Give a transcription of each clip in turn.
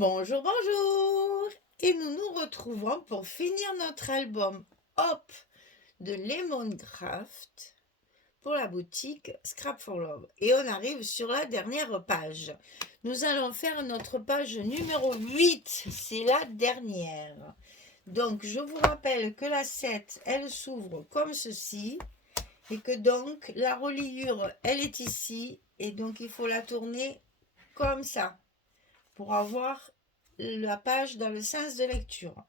Bonjour, bonjour! Et nous nous retrouvons pour finir notre album Hop de Lemoncraft pour la boutique Scrap for Love. Et on arrive sur la dernière page. Nous allons faire notre page numéro 8. C'est la dernière. Donc, je vous rappelle que la 7, elle s'ouvre comme ceci. Et que donc, la reliure, elle est ici. Et donc, il faut la tourner comme ça pour avoir la page dans le sens de lecture.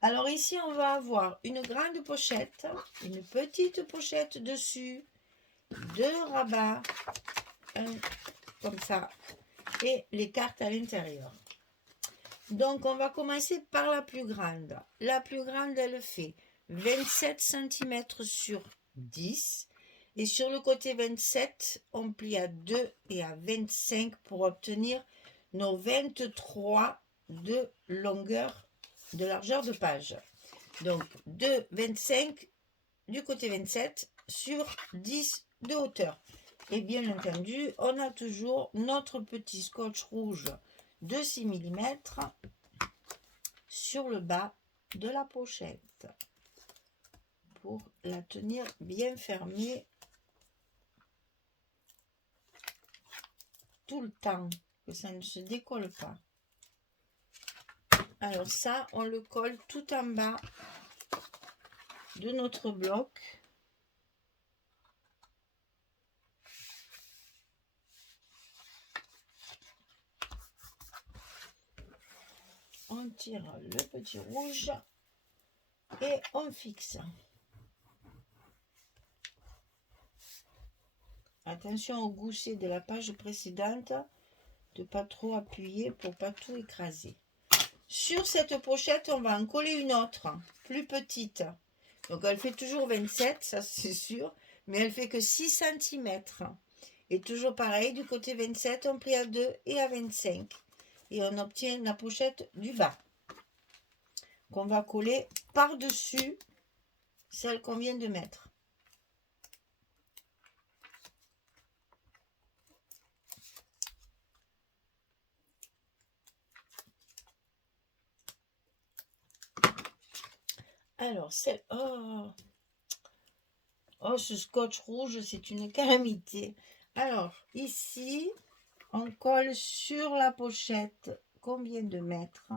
Alors ici, on va avoir une grande pochette, une petite pochette dessus, deux rabats, comme ça, et les cartes à l'intérieur. Donc, on va commencer par la plus grande. La plus grande, elle fait 27 cm sur 10. Et sur le côté 27, on plie à 2 et à 25 pour obtenir nos 23 de longueur, de largeur de page. Donc 2, 25 du côté 27 sur 10 de hauteur. Et bien entendu, on a toujours notre petit scotch rouge de 6 mm sur le bas de la pochette pour la tenir bien fermée tout le temps, que ça ne se décolle pas. Alors ça, on le colle tout en bas de notre bloc. On tire le petit rouge et on fixe. Attention au gousset de la page précédente, de pas trop appuyer pour pas tout écraser. Sur cette pochette, on va en coller une autre, plus petite. Donc elle fait toujours 27, ça c'est sûr, mais elle fait que 6 cm. Et toujours pareil, du côté 27, on plie à 2 et à 25. Et on obtient la pochette du bas, qu'on va coller par-dessus celle qu'on vient de mettre. Alors, celle... Oh, ce scotch rouge, c'est une calamité. Alors, ici, on colle sur la pochette qu'on vient de mettre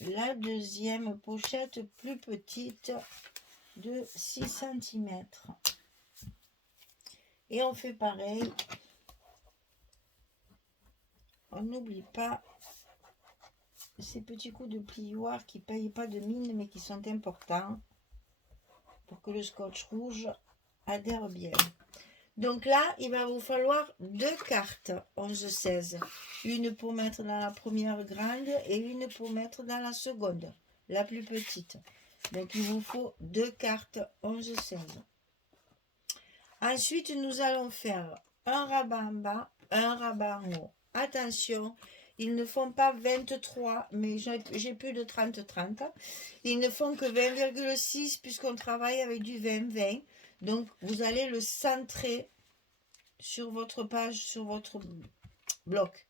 la deuxième pochette plus petite de 6 cm. Et on fait pareil. On n'oublie pas ces petits coups de plioir qui ne payent pas de mine mais qui sont importants pour que le scotch rouge adhère bien. Donc là, il va vous falloir deux cartes 11-16. Une pour mettre dans la première grande et une pour mettre dans la seconde, la plus petite. Donc il vous faut deux cartes 11-16. Ensuite, nous allons faire un rabat en bas, un rabat en haut. Attention, ils ne font pas 23, mais j'ai plus de 30-30. Ils ne font que 20,6 puisqu'on travaille avec du 20-20. Donc, vous allez le centrer sur votre page, sur votre bloc.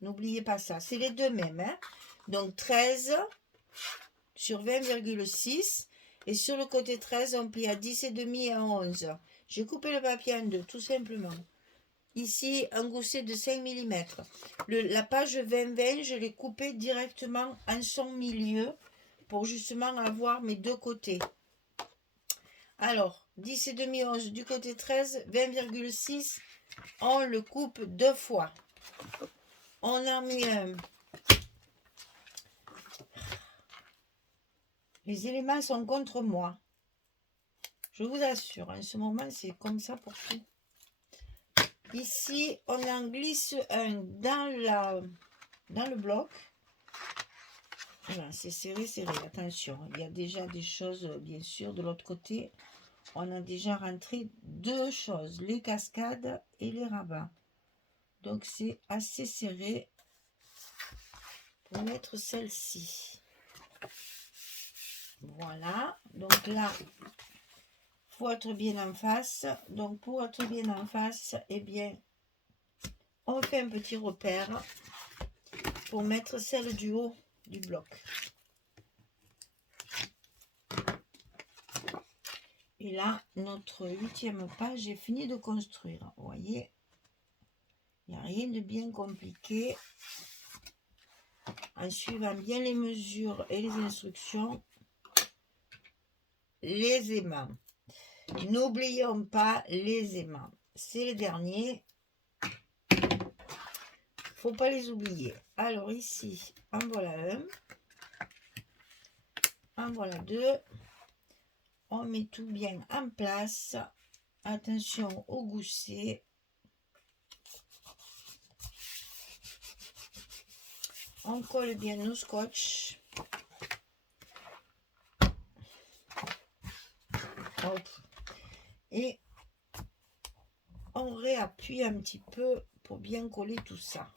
N'oubliez pas ça. C'est les deux mêmes. Hein. Donc, 13 sur 20,6. Et sur le côté 13, on plie à 10,5 et à 11. J'ai coupé le papier en deux, tout simplement. Ici, un gousset de 5 mm. La page 20-20, je l'ai coupée directement en son milieu pour justement avoir mes deux côtés. Alors, 10,5, 11 du côté 13, 20,6, on le coupe deux fois. On en met un. Les éléments sont contre moi. Je vous assure, en ce moment, c'est comme ça pour tout. Ici, on en glisse un dans le bloc. Voilà, c'est serré, serré. Attention, il y a déjà des choses, bien sûr, de l'autre côté. On a déjà rentré deux choses, les cascades et les rabats. Donc, c'est assez serré pour mettre celle-ci. Voilà. Donc là, il faut être bien en face. Donc, pour être bien en face, eh bien, on fait un petit repère. pour mettre celle du haut du bloc. Et là, notre 8e page est finie de construire. Vous voyez, il n'y a rien de bien compliqué. En suivant bien les mesures et les instructions, les aimants. N'oublions pas les aimants. C'est les derniers. Faut pas les oublier. Alors ici, en voilà un. En voilà deux. On met tout bien en place. Attention au gousset. On colle bien nos scotch. Hop. Et on réappuie un petit peu pour bien coller tout ça.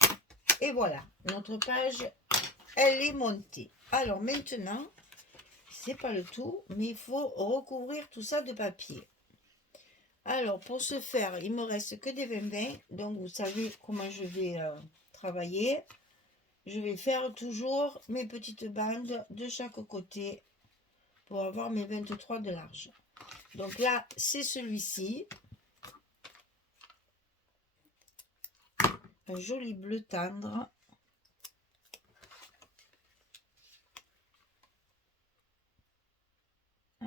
Et voilà, notre page, elle est montée. Alors maintenant, c'est pas le tout, mais il faut recouvrir tout ça de papier. Alors pour ce faire, il me reste que des 20-20, donc vous savez comment je vais travailler. Je vais faire toujours mes petites bandes de chaque côté pour avoir mes 23 de large. Donc là, c'est celui-ci. Un joli bleu tendre.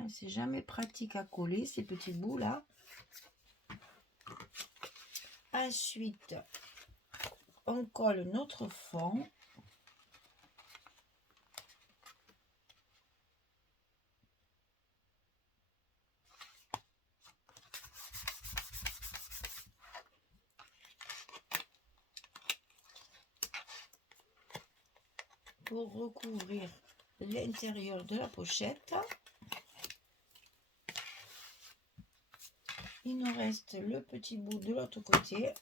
C'est jamais pratique à coller ces petits bouts là. Ensuite, on colle notre fond. Pour recouvrir l'intérieur de la pochette. Il nous reste le petit bout de l'autre côté.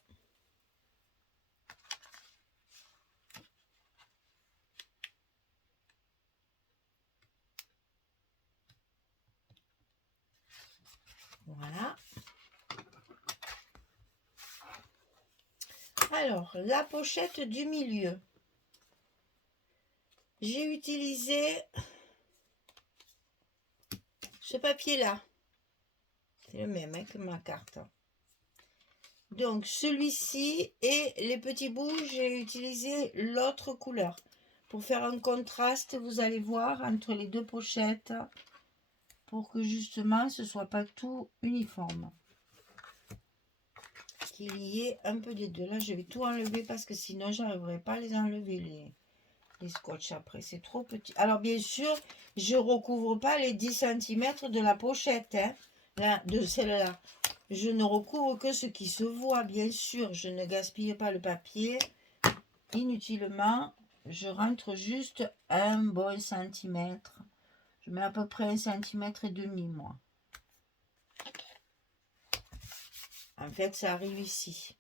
Voilà. Alors, la pochette du milieu. J'ai utilisé ce papier-là. C'est le même que ma carte. Donc, celui-ci et les petits bouts, j'ai utilisé l'autre couleur. Pour faire un contraste, vous allez voir, entre les deux pochettes, pour que justement, ce ne soit pas tout uniforme. Qu'il y ait un peu des deux. Là, je vais tout enlever parce que sinon, je n'arriverai pas à les enlever, les scotch après. C'est trop petit. Alors, bien sûr, je ne recouvre pas les 10 cm de la pochette, hein, là, de celle-là. Je ne recouvre que ce qui se voit, bien sûr. Je ne gaspille pas le papier inutilement. Je rentre juste un bon centimètre. Je mets à peu près 1,5 cm, moi. En fait, ça arrive ici.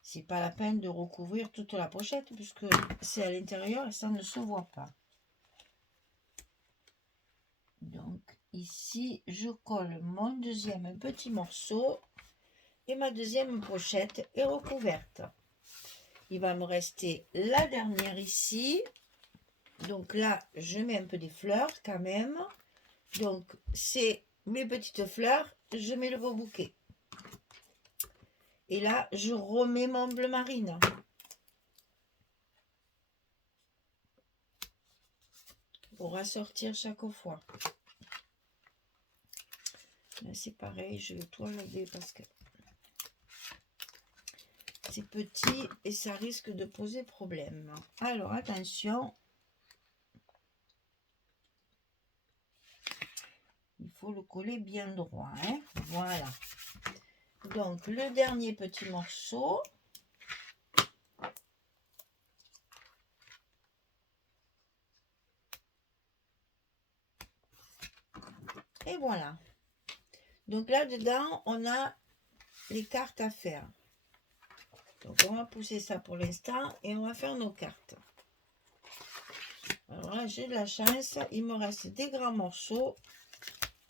C'est pas la peine de recouvrir toute la pochette puisque c'est à l'intérieur et ça ne se voit pas. Donc ici, je colle mon deuxième petit morceau et ma deuxième pochette est recouverte. Il va me rester la dernière ici. Donc là, je mets un peu des fleurs quand même. Donc c'est mes petites fleurs, je mets le beau bouquet. Et là, je remets mon bleu marine. Pour assortir chaque fois. Là, c'est pareil, je vais tout enlever parce que c'est petit et ça risque de poser problème. Alors, attention. Il faut le coller bien droit, hein. Voilà. Donc, le dernier petit morceau. Et voilà. Donc là-dedans, on a les cartes à faire. Donc, on va pousser ça pour l'instant et on va faire nos cartes. Alors là, j'ai de la chance. Il me reste des grands morceaux.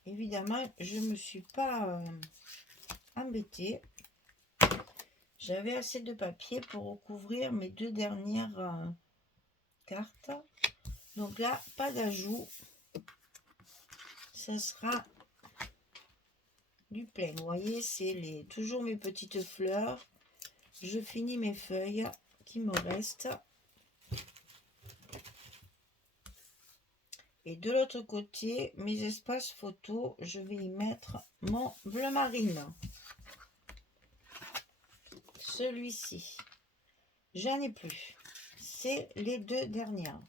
Évidemment, je ne me suis pas embêtée. j'avais assez de papier pour recouvrir mes 2 dernières cartes. Donc là, pas d'ajout. Ça sera du plein. Vous voyez, c'est toujours mes petites fleurs. Je finis mes feuilles qui me restent. Et de l'autre côté, mes espaces photos, je vais y mettre mon bleu marine. Celui-ci, j'en ai plus. C'est les 2 dernières.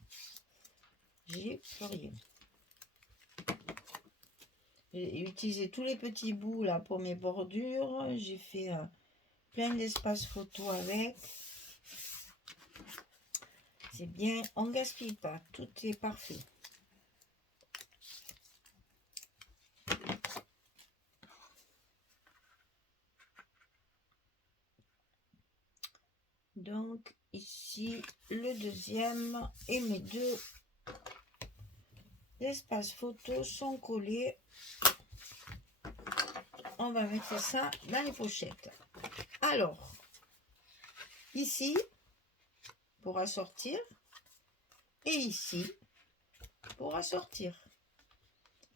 J'ai plus rien. J'ai utilisé tous les petits bouts là pour mes bordures. J'ai fait plein d'espaces photos avec. C'est bien, on ne gaspille pas. Tout est parfait. Donc ici le deuxième et mes 2 espaces photos sont collés. On va mettre ça dans les pochettes. Alors ici pour assortir et ici pour assortir,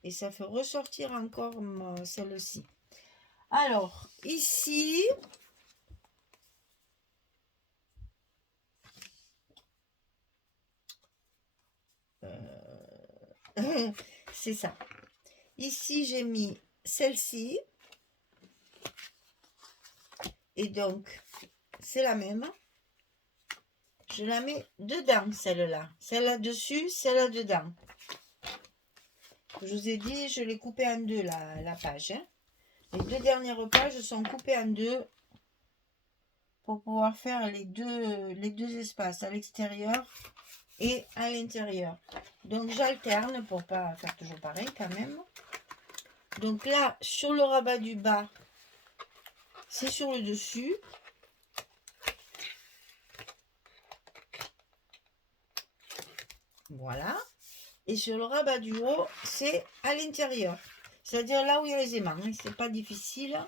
et ça fait ressortir encore celle-ci. Alors ici c'est ça. Ici j'ai mis celle-ci et donc c'est la même. Je la mets dedans, celle-là. Celle-là dessus, celle-là dedans. Je vous ai dit, je l'ai coupée en 2 la page. Hein. Les 2 dernières pages sont coupées en 2 pour pouvoir faire les deux espaces à l'extérieur et à l'intérieur. Donc j'alterne pour pas faire toujours pareil quand même. Donc là, sur le rabat du bas, c'est sur le dessus. Voilà. Et sur le rabat du haut, c'est à l'intérieur. C'est-à-dire là où il y a les aimants. C'est pas difficile.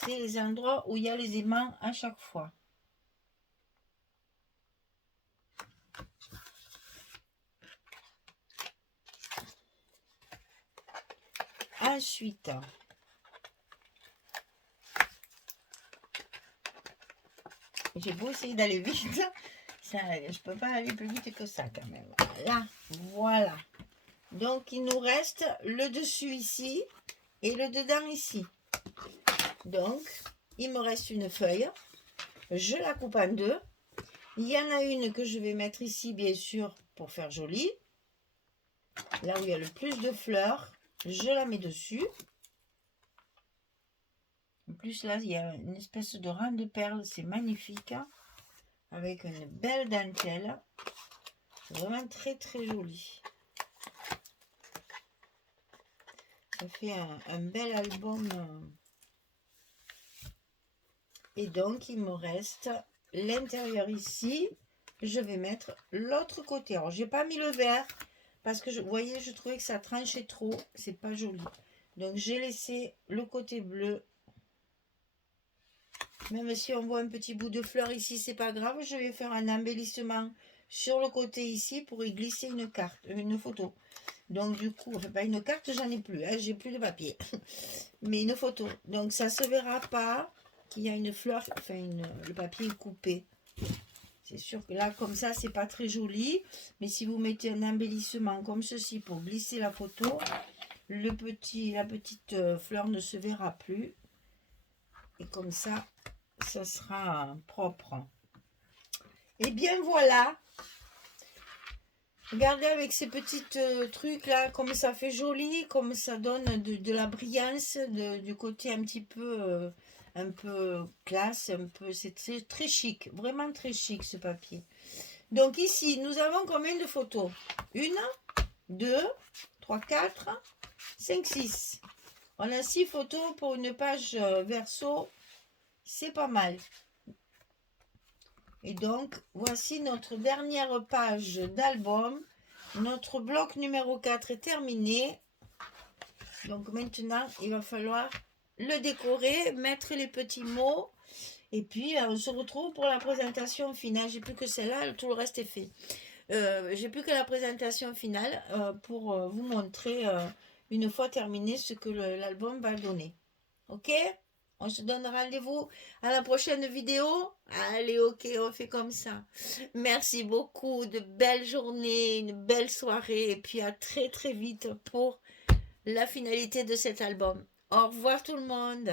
C'est les endroits où il y a les aimants à chaque fois. Ensuite, j'ai beau essayer d'aller vite. Ça, je peux pas aller plus vite que ça quand même. Là, voilà. Donc, il nous reste le dessus ici et le dedans ici. Donc, il me reste une feuille. Je la coupe en 2. Il y en a une que je vais mettre ici, bien sûr, pour faire joli. Là où il y a le plus de fleurs, je la mets dessus. En plus, là, il y a une espèce de rang de perles. C'est magnifique. Avec une belle dentelle. Vraiment très, très joli. Ça fait un bel album. Et donc, il me reste l'intérieur ici. Je vais mettre l'autre côté. Alors, j'ai pas mis le vert parce que, vous voyez, je trouvais que ça tranchait trop. C'est pas joli. Donc, j'ai laissé le côté bleu. Même si on voit un petit bout de fleur ici, c'est pas grave. Je vais faire un embellissement sur le côté ici pour y glisser une carte, une photo. Donc, du coup, pas une carte, j'en ai plus. Hein, j'ai plus de papier. Mais une photo. Donc, ça se verra pas qu'il y a une fleur, enfin, le papier est coupé. C'est sûr que là, comme ça, c'est pas très joli. Mais si vous mettez un embellissement comme ceci pour glisser la photo, la petite fleur ne se verra plus. Et comme ça, ça sera propre. Et bien voilà. Regardez avec ces petits trucs là, comme ça fait joli, comme ça donne de la brillance, du côté un petit peu, un peu classe, un peu, c'est très chic, vraiment très chic ce papier. Donc ici, nous avons combien de photos? 1, 2, 3, 4, 5, 6. On a 6 photos pour une page verso, c'est pas mal. Et donc, voici notre dernière page d'album. Notre bloc numéro 4 est terminé. Donc maintenant, il va falloir le décorer, mettre les petits mots Et puis, on se retrouve pour la présentation finale. J'ai plus que celle-là, tout le reste est fait. J'ai plus que la présentation finale pour vous montrer, une fois terminé, ce que l'album va donner. Ok? On se donne rendez-vous à la prochaine vidéo. Allez, ok, on fait comme ça. Merci beaucoup, de belles journées, une belle soirée, et puis à très très vite pour la finalité de cet album. Au revoir tout le monde.